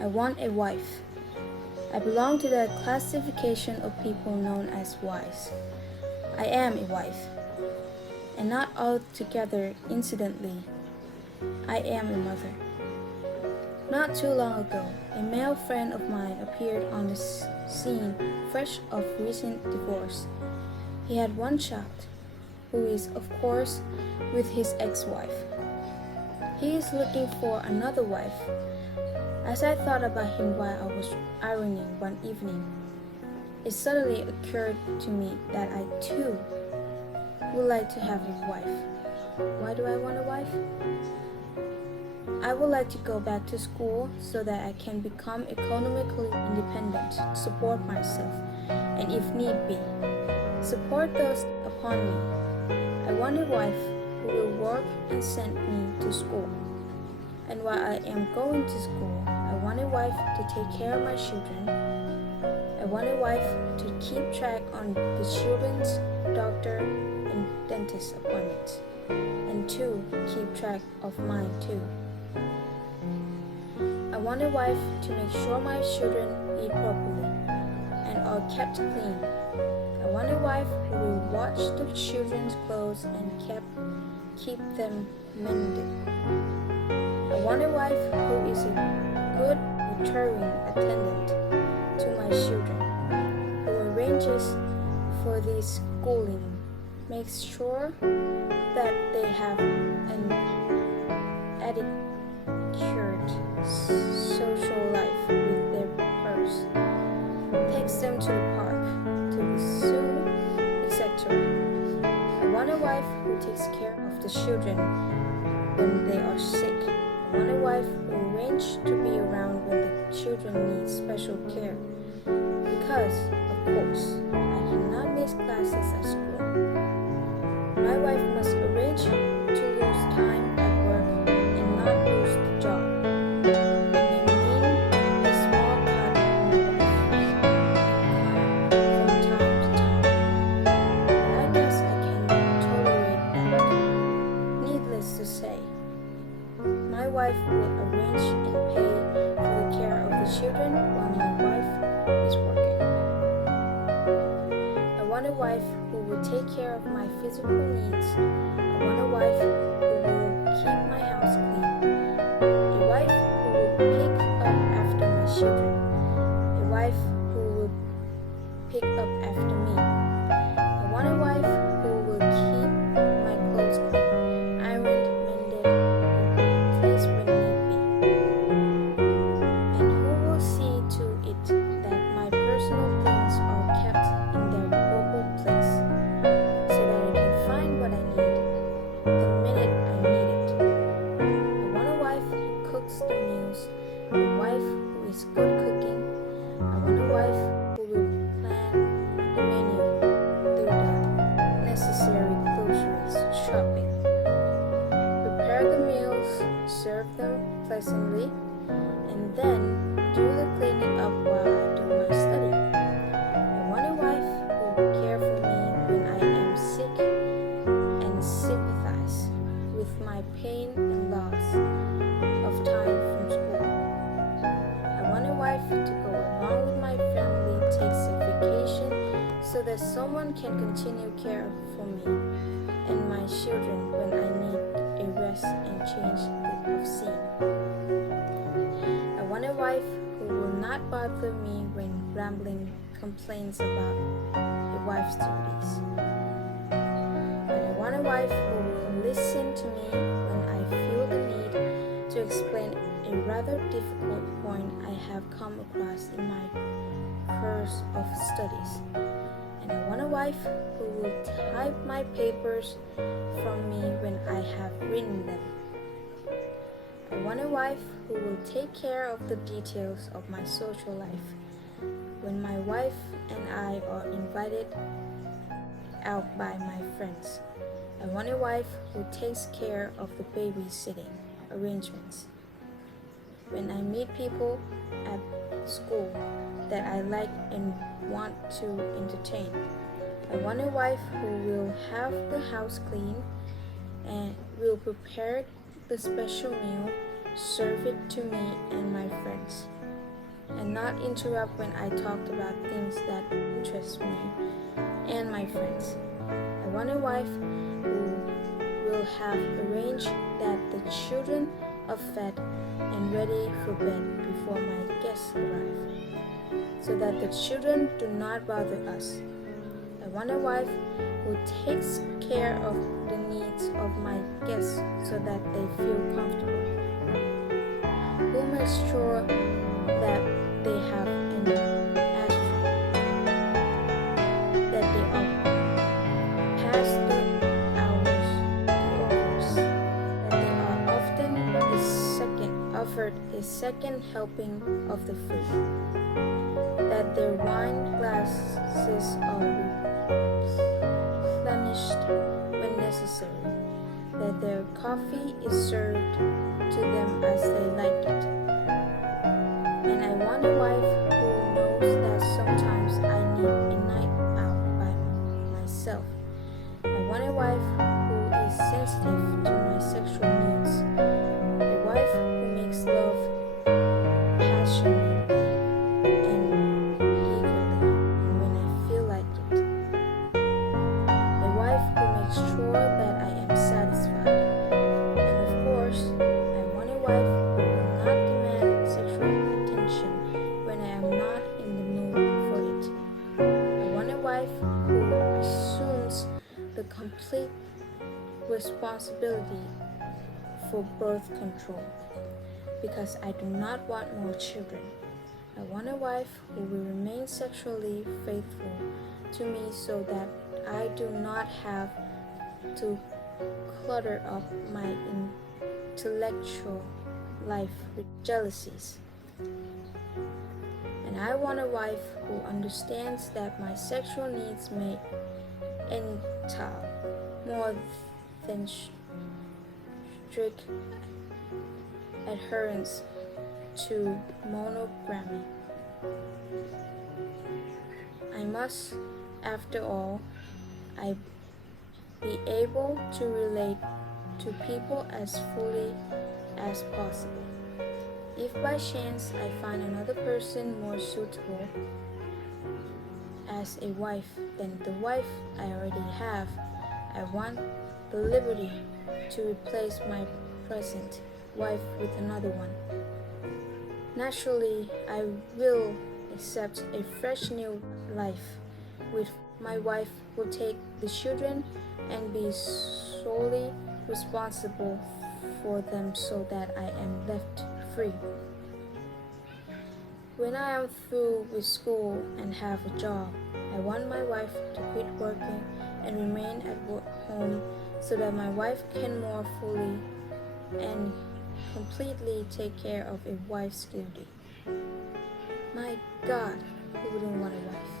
I want a wife. I belong to the classification of people known as wives. I am a wife. And not altogether incidentally, I am a mother. Not too long ago, a male friend of mine appeared on the scene fresh of recent divorce. He had one child, who is, of course, with his ex-wife. He is looking for another wife. As I thought about him while I was ironing one evening, it suddenly occurred to me that I too would like to have a wife. Why do I want a wife? I would like to go back to school so that I can become economically independent, support myself, and if need be, support those upon me. I want a wife who will work and send me to school. And while I am going to school, I want a wife to take care of my children. I want a wife to keep track on the children's doctor and dentist appointments, and to keep track of mine too. I want a wife to make sure my children eat properly and are kept clean. I want a wife who will watch the children's clothes and keep them mended. I want a wife who is a good nurturing attendant to my children, who arranges for their schooling, makes sure that they have an adequate social life with their peers, takes them to the park, to the zoo, etc. I want a wife who takes care of the children when they are sick. I want a wife who arranges to be around when the children need special care. Because, of course, I cannot miss classes at school. My wife must arrange to lose time at work and not lose the job. It may mean a small cut in my wife's income from time to time. But I guess I can tolerate that. Needless to say, my wife will arrange and pay for the care of the children while my wife is working. I want a wife who will take care of my physical needs. I want a wife who will keep my house clean. A wife who will pick up after my children. A wife who will pick up after me. I want a wife who will keep my clothes clean, ironed, mended, replaced when need be, and who will see to it that my personal things are kept in their proper place, so that I can find what I need the minute I need it. I want a wife who cooks the meals, a wife who is good cooking. I want a wife who will plan the menu, do the necessary groceries shopping, prepare the meals, serve them pleasantly, and then do the cleaning up while I do my study. I want a wife who will care for me when I am sick and sympathize with my pain and loss of time from school. I want a wife to go along with my family, takes a vacation so that someone can continue care for me and my children when I need a rest and change of scene. I want a wife who will not bother me when rambling complaints about a wife's duties. And I want a wife who will listen to me when I feel the need to explain a rather difficult point I have come across in my course of studies. And I want a wife who will type my papers from me when I have written them. I want a wife who will take care of the details of my social life when my wife and I are invited out by my friends. I want a wife who takes care of the babysitting arrangements when I meet people at school that I like and want to entertain. I want a wife who will have the house clean and will prepare the special meal, serve it to me and my friends. not interrupt when I talked about things that interest me and my friends. I want a wife who will have arranged that the children are fed and ready for bed before my guests arrive, so that the children do not bother us. I want a wife who takes care of the needs of my guests so that they feel comfortable, who makes sure that they have an ashtray, that they are past the hours, that they are often offered a second helping of the food, that their wine glasses are replenished when necessary, that their coffee is served to them as they like it. And I want a wife who knows that sometimes I need a night out by myself. I want a wife who is sensitive to my sexual needs, a wife who makes love passionately and eagerly when I feel like it, a wife who makes sure that I am satisfied, and of course, I want a wife who will not demand sexual attention when I am not in the mood for it. I want a wife who assumes the complete responsibility for birth control, because I do not want more children. I want a wife who will remain sexually faithful to me so that I do not have to clutter up my intellectual life with jealousies. And I want a wife who understands that my sexual needs may entail more than strict adherence to monogamy. I must, after all, be able to relate to people as fully as possible. If by chance I find another person more suitable as a wife than the wife I already have, I want the liberty to replace my present wife with another one. Naturally, I will accept a fresh new life with my wife who will take the children and be solely responsible for them so that I am left free. When I am through with school and have a job, I want my wife to quit working and remain at home so that my wife can more fully and completely take care of a wife's duty. My God, who wouldn't want a wife?